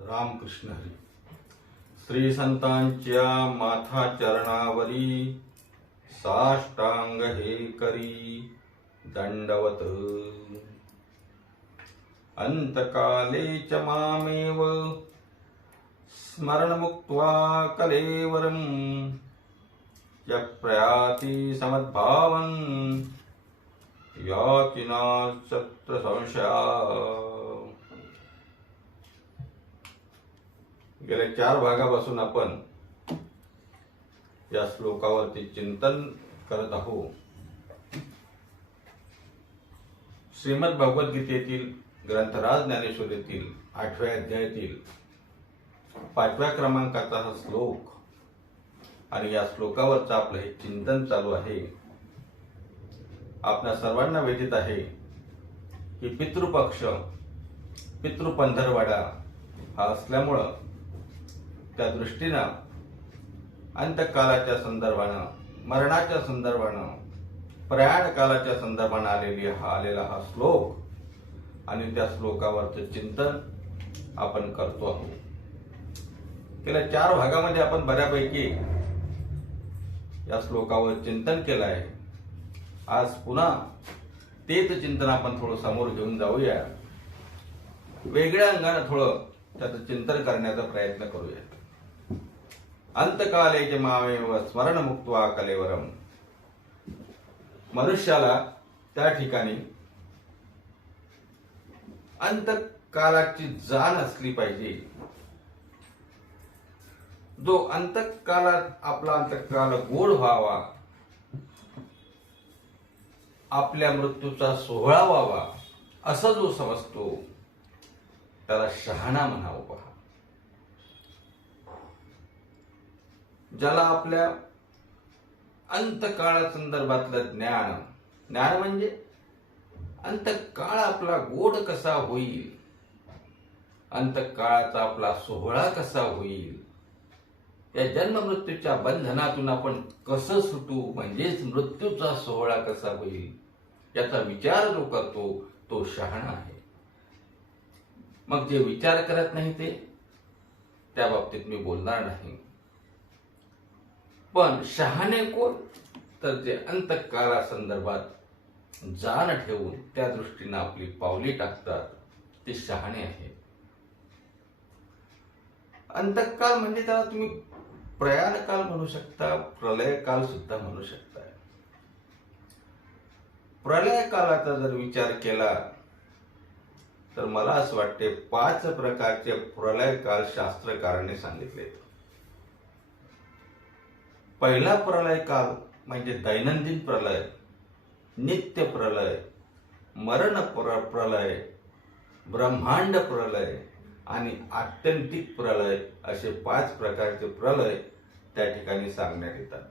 रामकृष्ण हरी. श्री संतांच्या माथा चरणावरी साष्टांग हे करी दंडवत. अंतकाले च मामेव स्मरण मुक्त्वा कलेवरम प्रयाति समद्भावं याचिना सत्र संशया. गेल्या 4 भागापासून आपण या श्लोकावरती चिंतन करत आहोत. श्रीमद भगवद्गीतेतील ग्रंथराज ज्ञानेश्वरीतील 8व्या अध्यायातील 5व्या क्रमांकाचा हा श्लोक आणि या श्लोकावरचं आपलं हे चिंतन चालू आहे. आपल्या सर्वांना विदित आहे की पितृपक्ष पितृपंधरवाडा हा असल्यामुळं त्या दृष्टीनं अंतकालाच्या संदर्भानं, मरणाच्या संदर्भानं, प्रयाण कालाच्या संदर्भानं आलेला हा श्लोक आणि त्या श्लोकावरचं चिंतन आपण करतो आहोत. गेल्या 4 भागामध्ये आपण बऱ्यापैकी या श्लोकावर चिंतन केलं आहे. आज पुन्हा तेच चिंतन आपण थोडं समोर घेऊन जाऊया. वेगळ्या अंगाने थोडं त्याचं चिंतन करण्याचा प्रयत्न करूया. अंतकाले च मामेव स्मरण मुक्त्वा कलेवरम. मनुष्याला त्या ठिकाणी अंतकालाची जाण असली पाहिजे. जो अंतकालात आपला अंतकाल गोड व्हावा, आपल्या मृत्यूचा सोहळा व्हावा असं जो समजतो त्याला शहाणा म्हणावं. पहा, ज्याला आपल्या अंतकाळा संदर्भातलं ज्ञान म्हणजे अंतकाळ आपला गोड कसा होईल, अंतकाळाचा आपला सोहळा कसा होईल, या जन्म मृत्यूच्या बंधनातून आपण कसं सुटू, म्हणजेच मृत्यूचा सोहळा कसा होईल याचा विचार जो करतो तो शहाणा आहे. मग जे विचार करत नाही ते त्या बाबतीत मी बोलणार नाही. पण शहाणे कोण, तर जे अंतकाला संदर्भात जाण ठेवून त्या दृष्टीने आपली पावली टाकतात ते शहाणे आहे. अंतकाल म्हणजे त्याला तुम्ही प्रयाण काल म्हणू शकता, प्रलय काल सुद्धा म्हणू शकता. प्रलय कालाचा जर विचार केला तर मला असं वाटते 5 प्रकारचे प्रलय काल शास्त्रकारांनी सांगितले. पहिला प्रलय काल म्हणजे दैनंदिन प्रलय, नित्य प्रलय, मरण प्रलय, ब्रह्मांड प्रलय आणि आत्यंतिक प्रलय असे 5 प्रकारचे प्रलय त्या ठिकाणी सांगण्यात येतात.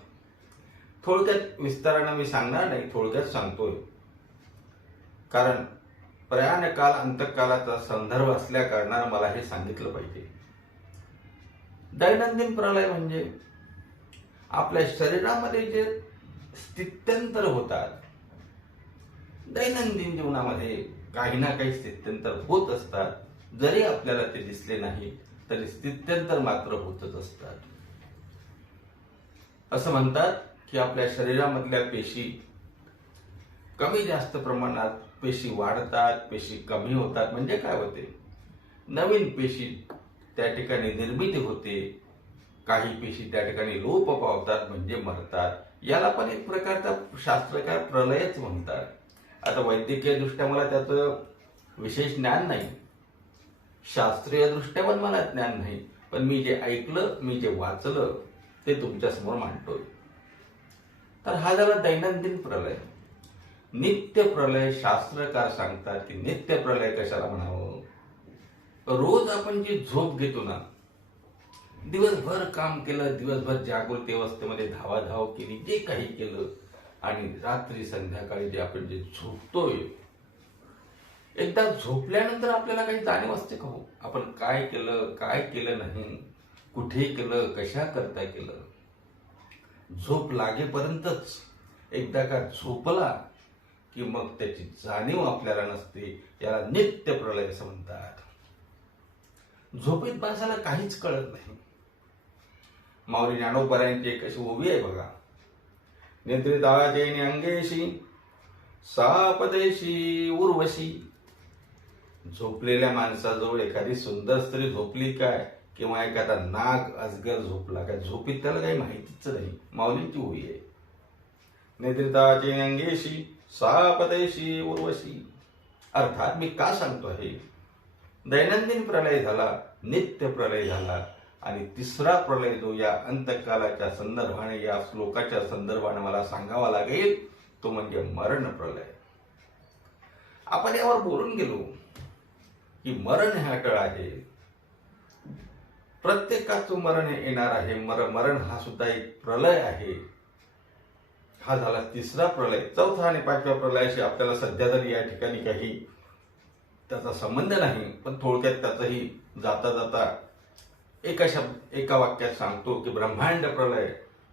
थोडक्यात विस्ताराने मी सांगणार नाही, थोडक्यात सांगतोय. कारण प्रयाण काल अंतकालाचा संदर्भ असल्या कारणाने मला हे सांगितलं पाहिजे. दैनंदिन प्रलय म्हणजे आपल्या शरीरामध्ये जे स्थित्यंतर होतात, दैनंदिन जीवनामध्ये काही ना काही स्थित्यंतर होत असतात. जरी आपल्याला ते दिसले नाही तरी स्थित्यंतर मात्र होतच असतात. असं म्हणतात की आपल्या शरीरामधल्या पेशी कमी जास्त प्रमाणात पेशी वाढतात, पेशी कमी होतात. म्हणजे काय होते, नवीन पेशी त्या ठिकाणी निर्मिती होते, काही पेशी त्या ठिकाणी लोप पावतात म्हणजे मरतात. याला पण एक प्रकारचा शास्त्रकार प्रलयच म्हणतात. आता वैद्यकीय दृष्ट्या मला त्याचं विशेष ज्ञान नाही, शास्त्रीय दृष्ट्या पण मला ज्ञान नाही, पण मी जे ऐकलं, मी जे वाचलं ते तुमच्या समोर मांडतोय. तर हा झाला दैनंदिन प्रलय. नित्य प्रलय शास्त्रकार सांगतात की नित्य प्रलय कशाला म्हणावं. रोज आपण जी झोप घेतो ना, दिवसभर काम केलं, दिवसभर जागृती अवस्थेमध्ये धावाधाव केली, जे काही केलं, आणि रात्री संध्याकाळी जे आपण जे झोपतोय, एकदा झोपल्यानंतर आपल्याला काही जाणीव असते का हो, आपण काय केलं, काय केलं नाही, कुठे केलं, कशा करता केलं. झोप लागेपर्यंतच. एकदा का झोपला की मग त्याची जाणीव आपल्याला नसते. याला नित्य प्रलय असं म्हणतात. झोपेत माणसाला काहीच कळत नाही. माऊली ज्ञानोबरायांची एक अशी ओवी आहे बघा. निद्रिताजेनि अंगेशी सापदेशी उर्वशी. झोपलेल्या माणसाजवळ एखादी सुंदर स्त्री झोपली काय किंवा एखादा नाग अजगर झोपला काय, झोपीत त्याला काही माहितीच नाही. माऊलींची ओवी आहे. निद्रिताजेनि अंगेशी सापदेशी उर्वशी. अर्थात मी का सांगतो हे, दैनंदिन प्रलय झाला, नित्य प्रलय झाला, आणि तिसरा प्रलय जो या अंतकालाच्या संदर्भाने, या श्लोकाच्या संदर्भाने मला सांगावा लागेल, तो म्हणजे मरण प्रलय. आपण यावर बोलून गेलो की मरण हे अटळ आहे. प्रत्येकाचं मरण हे येणार आहे. मरण हा सुद्धा एक प्रलय आहे. हा झाला तिसरा प्रलय. चौथा आणि पाचव्या प्रलयाशी आपल्याला सध्या तरी या ठिकाणी काही त्याचा संबंध नाही, पण थोडक्यात त्याचंही जाता जाता एका वाक्यात सांगतो की ब्रह्मांड प्रलय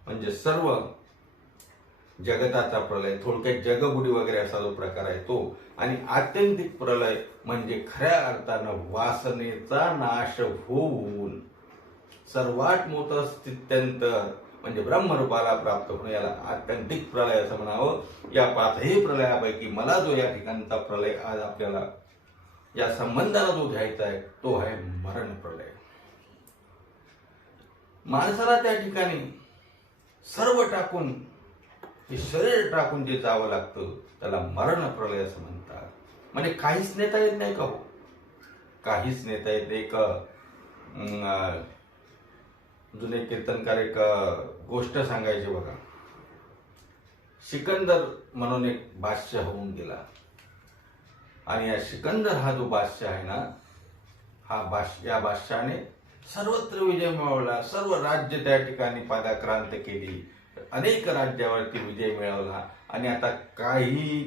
म्हणजे सर्व जगताचा प्रलय, थोडक्यात जगबुडी वगैरे असा जो प्रकार आहे तो. आणि आत्यंतिक प्रलय म्हणजे खऱ्या अर्थानं वासनेचा नाश होऊन सर्वात मोठं स्थित्यंतर म्हणजे ब्रह्मरूपाला प्राप्त होणं, याला आत्यंतिक प्रलय असं म्हणावं. या पाचही प्रलयापैकी मला जो या ठिकाणचा प्रलय आज आपल्याला या संबंधाला जो घ्यायचा आहे तो आहे मरण प्रलय. माणसाला त्या ठिकाणी सर्व टाकून, हे शरीर टाकून जे जावं लागतं त्याला मरण प्रलय असं म्हणतात. म्हणजे काहीच नेता येत नाही का हो, काहीच नेता येत. एक जुने कीर्तनकार एक गोष्ट सांगायचे बघा. सिकंदर म्हणून एक बादशाह होऊन गेला, आणि या सिकंदर हा जो बादशाह आहे ना, या बादशाहाने सर्वत्र विजय मिळवला, सर्व राज्य त्या ठिकाणी पादाक्रांत केली, अनेक राज्यावरती विजय मिळवला, आणि आता काही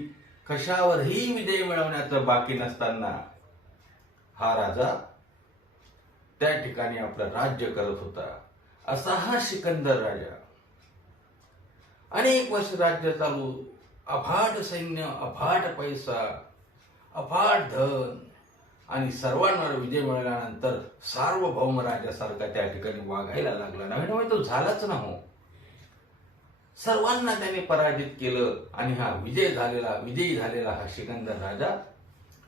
कशावरही विजय मिळवण्याचं बाकी नसताना हा राजा त्या ठिकाणी आपलं राज्य करत होता. असा हा सिकंदर राजा अनेक वर्ष राज्य चालू, अफाट सैन्य, अफाट पैसा, अफाट धन, आणि सर्वांवर विजय मिळाल्यानंतर सार्वभौम राजासारखा त्या ठिकाणी वागायला लागला. नव्हे तो झालाच ना हो. सर्वांना त्याने पराजित केलं, आणि हा विजयी झालेला हा सिकंदर राजा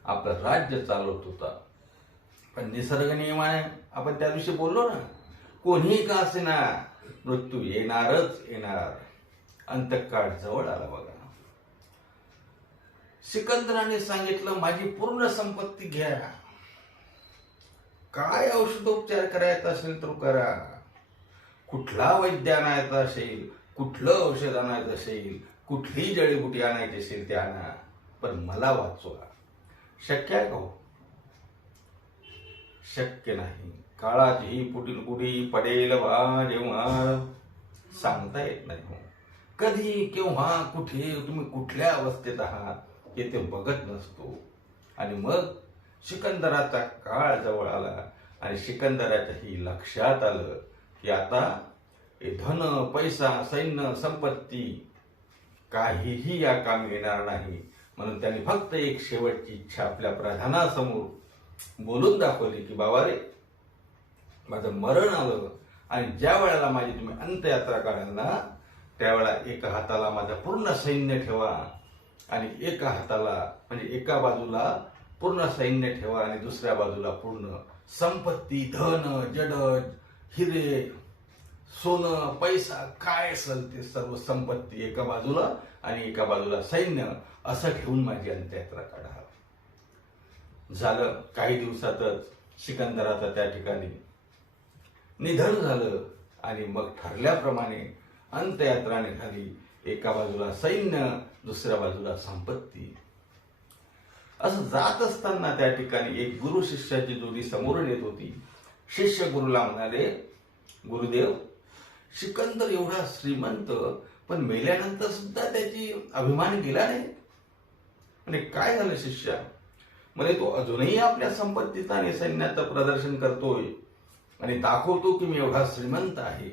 आपलं राज्य चालवत होता. पण निसर्ग नियमाने आपण त्या दिवशी बोललो ना, कोणीही का असेना मृत्यू येणारच येणार. अंतकाळ जवळ आला बघा. सिकंदराने सांगितलं, माझी पूर्ण संपत्ती घ्या, काय औषधोपचार करायचा असेल तर करा, कुठला वैद्य आणायचा असेल, कुठलं औषध आणायचं असेल, कुठलीही जडीबुटी आणायची असेल ते आणा, पण मला वाचवा. शक्य आहे का हो? शक्य नाही. काळाची ही पुढील पुढी पडेल बा जेव्हा सांगता येत नाही हो. कधी, केव्हा, कुठे, तुम्ही कुठल्या अवस्थेत आहात हे ते बघत नसतो. आणि मग सिकंदराचा काळ जवळ आला, आणि सिकंदराच्याही लक्षात आलं की आता हे धन, पैसा, सैन्य, संपत्ती काहीही या कामी येणार नाही. म्हणून त्यांनी फक्त एक शेवटची इच्छा आपल्या प्रधानासमोर बोलून दाखवली की बाबा रे, माझं मरण आलं, आणि ज्या वेळेला माझी तुम्ही अंत्ययात्रा काढाल ना, त्यावेळेला एका हाताला माझं पूर्ण सैन्य ठेवा, आणि एका हाताला म्हणजे एका बाजूला पूर्ण सैन्य ठेवा, आणि दुसऱ्या बाजूला पूर्ण संपत्ती, धन, जड, हिरे, सोनं, पैसा, काय असेल ते सर्व संपत्ती एका बाजूला, आणि एका बाजूला सैन्य, असं ठेवून माझी अंत्ययात्रा काढा. झालं. काही दिवसातच सिकंदराचं त्या ठिकाणी निधन झालं, आणि मग ठरल्याप्रमाणे अंत्ययात्रा निघाली. एका बाजूला सैन्य, दुसऱ्या बाजूला संपत्ती. असं जात असताना त्या ठिकाणी एक गुरु शिष्याची जोडी समोरून येत होती. शिष्य गुरुला म्हणाले, गुरुदेव, सिकंदर एवढा श्रीमंत, पण मेल्यानंतर सुद्धा त्याची अभिमान गेला नाही. म्हणजे काय झालं शिष्या? म्हणजे तो अजूनही आपल्या संपत्तीचं आणि सैन्याचं प्रदर्शन करतोय, आणि दाखवतो की मी एवढा श्रीमंत आहे.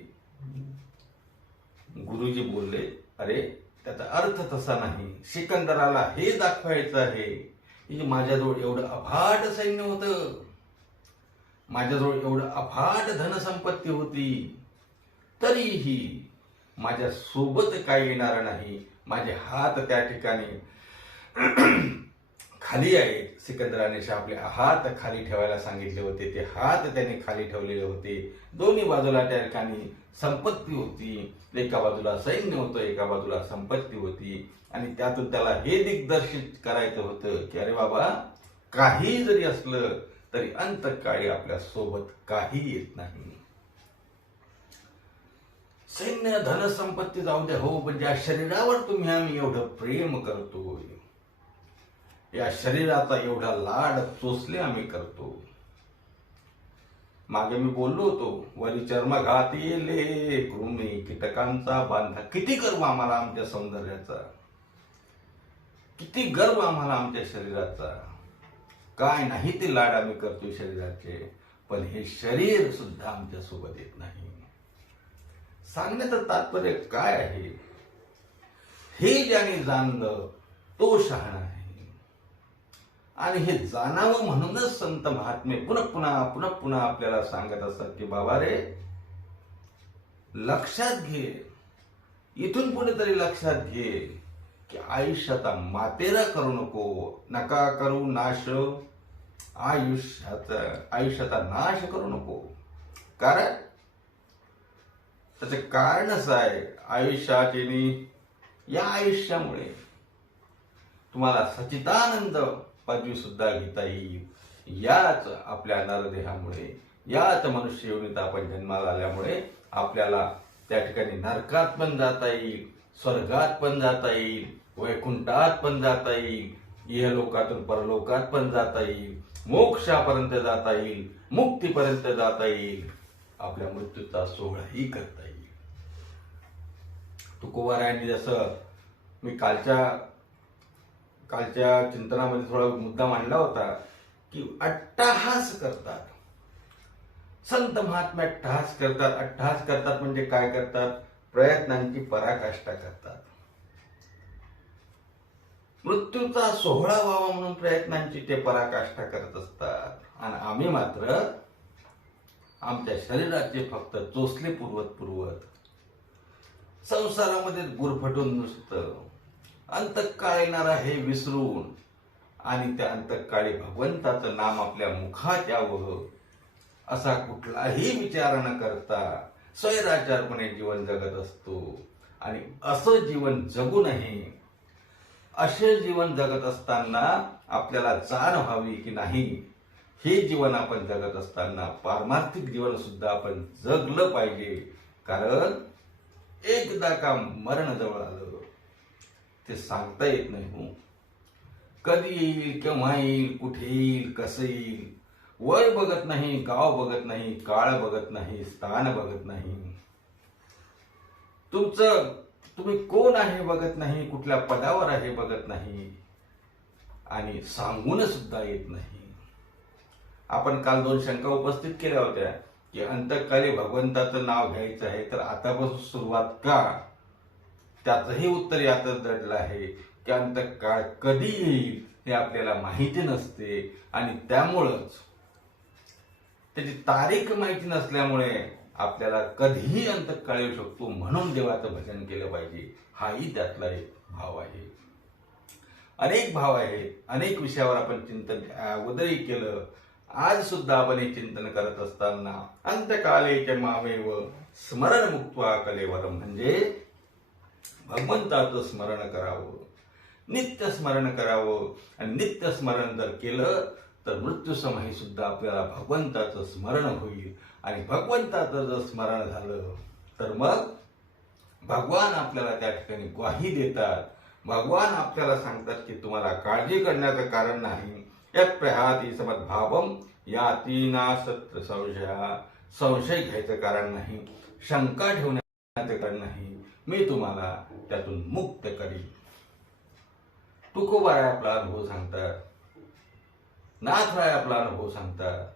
गुरुजी बोलले, अरे त्याचा अर्थ तसा नाही. सिकंदराला हे दाखवायचं आहे की माझ्याजवळ एवढं अफाट सैन्य होतं, माझ्याजवळ एवढं अफाट धनसंपत्ती होती, तरीही माझ्या सोबत काही येणार नाही. माझे हात त्या ठिकाणी खाली आहेत. सिकंदराने आपले हात खाली ठेवायला सांगितले होते. ते हात त्यांनी खाली ठेवलेले होते. दोन्ही बाजूला त्या ठिकाणी संपत्ती होती. एका बाजूला सैन्य होतं, एका बाजूला संपत्ती होती. आणि त्यातून त्याला हे दिग्दर्शित करायचं होतं की अरे बाबा, काही जरी असलं तरी अंतकाळी आपल्या सोबत काही येत नाही. सैन्य धनसंपत्ती जाऊ द्या हो, पण ज्या शरीरावर तुम्ही आम्ही एवढं प्रेम करतोय, या शरीराचा एवढा लाड चोचले आम्ही करतो. मागे मी बोललो होतो, वरी चर्म घातीले कृमी कीटकांचा बांधा. किती गर्व आम्हाला आमच्या सौंदर्याचा, किती गर्व आम्हाला आमच्या शरीराचा. काय नाही ते लाड आम्ही करतोय शरीराचे, पण हे शरीर सुद्धा आमच्या सोबत येत नाही. सांगण्याचं तात्पर्य काय आहे? हे ज्याने जाणलं तो शहाणा आहे. आणि हे जाणावं म्हणूनच संत महात्मे पुन्हा आपल्याला सांगत असतात की बाबा रे, लक्षात घे, इथून पुढे तरी लक्षात घे की आयुष्याचा मातेरा करू नको, नका करू नाश, आयुष्याचा नाश करू नको. कारण त्याचे कारण असं आहे, या आयुष्यामुळे तुम्हाला सच्चिदानंद पदवी सुद्धा घेता येईल. याच आपल्या नरदेहामुळे, याच मनुष्य योनीत आपण जन्माला आल्यामुळे आपल्याला त्या ठिकाणी नरकात पण जाता येईल, स्वर्गात पण जाता येईल, वैकुंठात पण जाता येईल, इहलोकातून परलोकात पण जाता येईल, मोक्षापर्यंत जाता येईल, मुक्तीपर्यंत जाता येईल, आपल्या मृत्यूचा सोहळाही करता येईल. तुकोबारायांनी जसं मी कालच्या चिंतनामध्ये थोडा मुद्दा मांडला होता की अट्टहास करतात संत महात्मे. अट्टहास करतात म्हणजे काय करतात? प्रयत्नांची पराकाष्ठा करतात. मृत्यूचा सोहळा व्हावा म्हणून प्रयत्नांची ते पराकाष्ठा करत असतात. आणि आम्ही मात्र आमच्या शरीराचे फक्त चोचले पुरवत संसारामध्ये गुरफटून नुसतं अंतकाळ येणार आहे विसरून, आणि त्या अंतकाळी भगवंताचं नाम आपल्या मुखात यावं असा कुठलाही विचार न करता स्वैराचारपणे जीवन जगत असतो. आणि असं जीवन जगू नये. असे जीवन जगत असताना आपल्याला जाण व्हावी की नाही, हे जीवन आपण जगत असताना पारमार्थिक जीवन सुद्धा आपण जगलं पाहिजे. कारण एकदा का मरण जवळ आलं ते सांगता येत नाही. हो, कधी येईल, केव्हा येईल, कुठे येईल, कसं येईल. वय बघत नाही, गाव बघत नाही, काळ बघत नाही, स्थान बघत नाही, तुम्ही कोण आहे बघत नाही, कुठल्या पदावर आहे बघत नाही, आणि सांगून सुद्धा येत नाही. आपण काल 2 शंका उपस्थित केल्या होत्या की अंतकाळी भगवंताचं नाव घ्यायचं आहे तर आतापासून सुरुवात का? त्याचंही उत्तर यातच दडलं आहे की अंतकाळ कधी येईल हे आपल्याला माहिती नसते. आणि त्यामुळंच त्याची तारीख माहिती नसल्यामुळे आपल्याला कधीही अंतकाळ येऊ शकतो. म्हणून देवाचं भजन केलं पाहिजे. हाही त्यातला एक भाव आहे. अनेक भाव आहेत. अनेक विषयावर आपण चिंतन अगोदरही केलं. आज सुद्धा आपण हे चिंतन करत असताना अंतकाले मामेव स्मरण मुक्त्वा कलेवरम, म्हणजे भगवंताचं स्मरण करावं, नित्य स्मरण करावं. आणि नित्य स्मरण जर केलं तर मृत्यूसमयी सुद्धा आपल्याला भगवंताचं स्मरण होईल. आणि भगवंताचं जर स्मरण झालं तर मग भगवान आपल्याला त्या ठिकाणी ग्वाही देतात. भगवान आपल्याला सांगतात की तुम्हाला काळजी करण्याचं कारण नाही. यत् प्रहाती समद्भावम याती नासत्र संशय घ्यायचं कारण नाही, शंका ठेवण्याचं कारण नाही. मी तुम्हाला त्यातून मुक्त करीन. तुकोबाराय आपला अनुभव सांगतात, नाथराय आपला अनुभव सांगतात,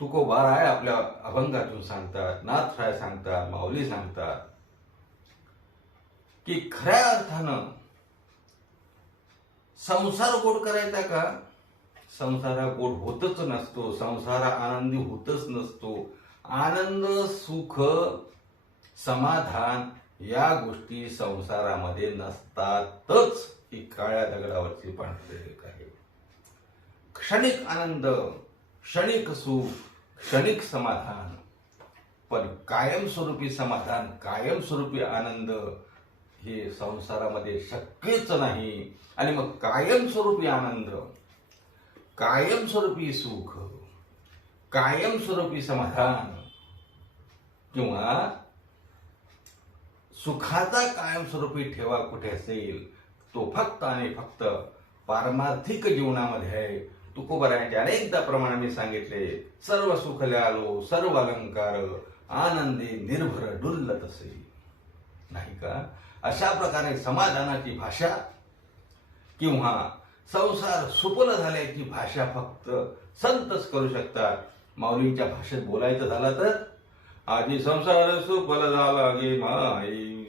तुकोबाराय आपल्या अभंगातून सांगतात, नाथराय सांगतात, माऊली सांगतात की खऱ्या अर्थानं संसार गोड करायचा का संसार गोड होतच नसतो, संसार आनंदी होतच नसतो. आनंद, सुख, समाधान या गोष्टी संसारामध्ये नसतातच. ही काळ्या दगडावरची पांढरी रेख आहे. क्षणिक आनंद, क्षणिक सुख, क्षणिक समाधान, पण कायमस्वरूपी समाधान, कायमस्वरूपी आनंद हे संसारामध्ये शक्यच नाही. आणि मग कायमस्वरूपी आनंद, कायमस्वरूपी सुख, कायमस्वरूपी समाधान किंवा सुखाचा कायमस्वरूपी ठेवा कुठे असेल, तो फक्त आणि फक्त पारमार्थिक जीवनामध्ये आहे. तुकोबरायांच्या अनेकदा प्रमाणे मी सांगितले, सर्व सुख ल्यालो सर्व अलंकार, आनंदी निर्भर डुल्लत असे. नाही का? अशा प्रकारे समाधानाची भाषा किंवा संसार सुपल झाल्याची भाषा फक्त संतच करू शकतात. माऊलींच्या भाषेत बोलायचं झालं तर, आजी संसार सुफल झाला गे माई,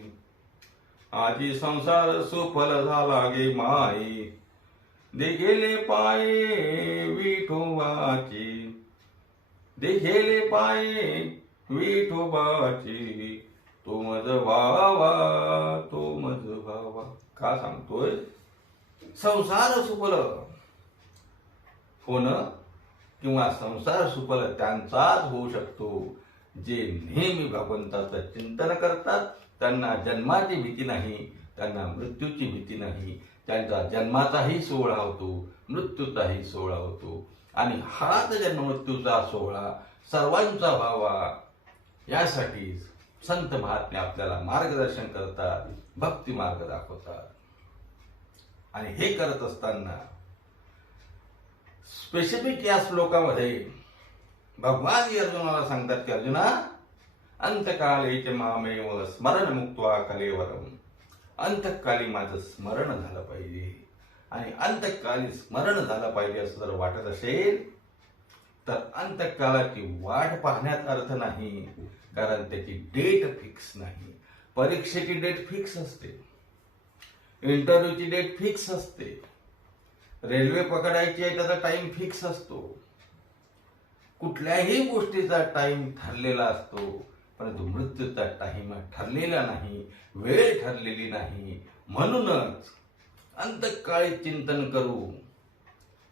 आजी संसार सुफल झाला गे माई, देखेले पाये विठोबाची, देखेले पाये विठोबाची, तो मज भावा, तो मज भावा. का सांगतोय? संसार सुफल होणं किंवा संसार सुफल त्यांचाच होऊ शकतो जे नेहमी भगवंताचं चिंतन करतात. त्यांना जन्माची भीती नाही, त्यांना मृत्यूची भीती नाही. त्यांचा जन्माचाही सोहळा होतो, मृत्यूचाही सोहळा होतो. आणि हाच जन्म मृत्यूचा सोहळा सर्वांचा व्हावा यासाठी संत महात्मे आपल्याला मार्गदर्शन करतात, भक्ती मार्ग दाखवतात. आणि हे करत असताना स्पेसिफिक या श्लोकामध्ये भगवान अर्जुनाला सांगतात की अर्जुना, अंतकाले मामेव स्मरण मुक्त्वा कलेवरम. अंतकाली माझं स्मरण झालं पाहिजे. आणि अंतकाली स्मरण झालं पाहिजे असं जर वाटत असेल तर अंतकालाची वाट पाहण्यात अर्थ नाही, कारण त्याची डेट फिक्स नाही. परीक्षेची डेट फिक्स असते, इंटरव्ह्यूची डेट फिक्स असते, रेल्वे पकडायची आहे त्याचा टाइम फिक्स असतो, कुठल्याही गोष्टीचा टाइम ठरलेला असतो. परंतु मृत्यूचा टाइम ठरलेला नाही, वेळ ठरलेली नाही. म्हणूनच अंतकाळी चिंतन करू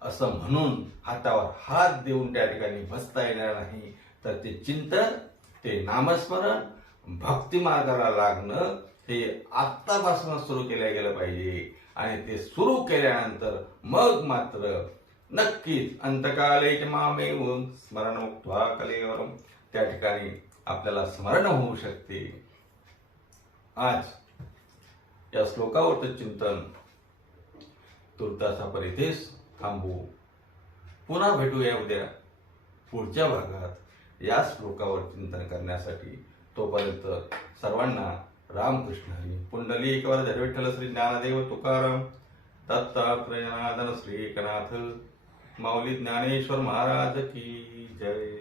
असं म्हणून हातावर हात देऊन त्या ठिकाणी बसता येणार नाही. तर ते चिंतन, ते नामस्मरण, भक्ती मार्गाला लागणं हे आत्तापासून सुरू केलं गेलं पाहिजे. आणि ते सुरू केल्यानंतर मग मात्र नक्कीच अंतकाले मामेव स्मरण मुक्त्वा कलेवरम त्या ठिकाणी आपल्याला स्मरण होऊ शकते. आज या श्लोकावरचं चिंतन तुर्तासा परिथेस थांबू. पुन्हा भेटूया उद्या पुढच्या भागात या श्लोकावर चिंतन करण्यासाठी. तोपर्यंत सर्वांना रामकृष्ण हरी. पुंडलिकवर जय विठ्ठल श्री ज्ञानदेव तुकाराम, दत्तात्रय जनार्दन श्री एकनाथ, माऊली ज्ञानेश्वर महाराज की जय.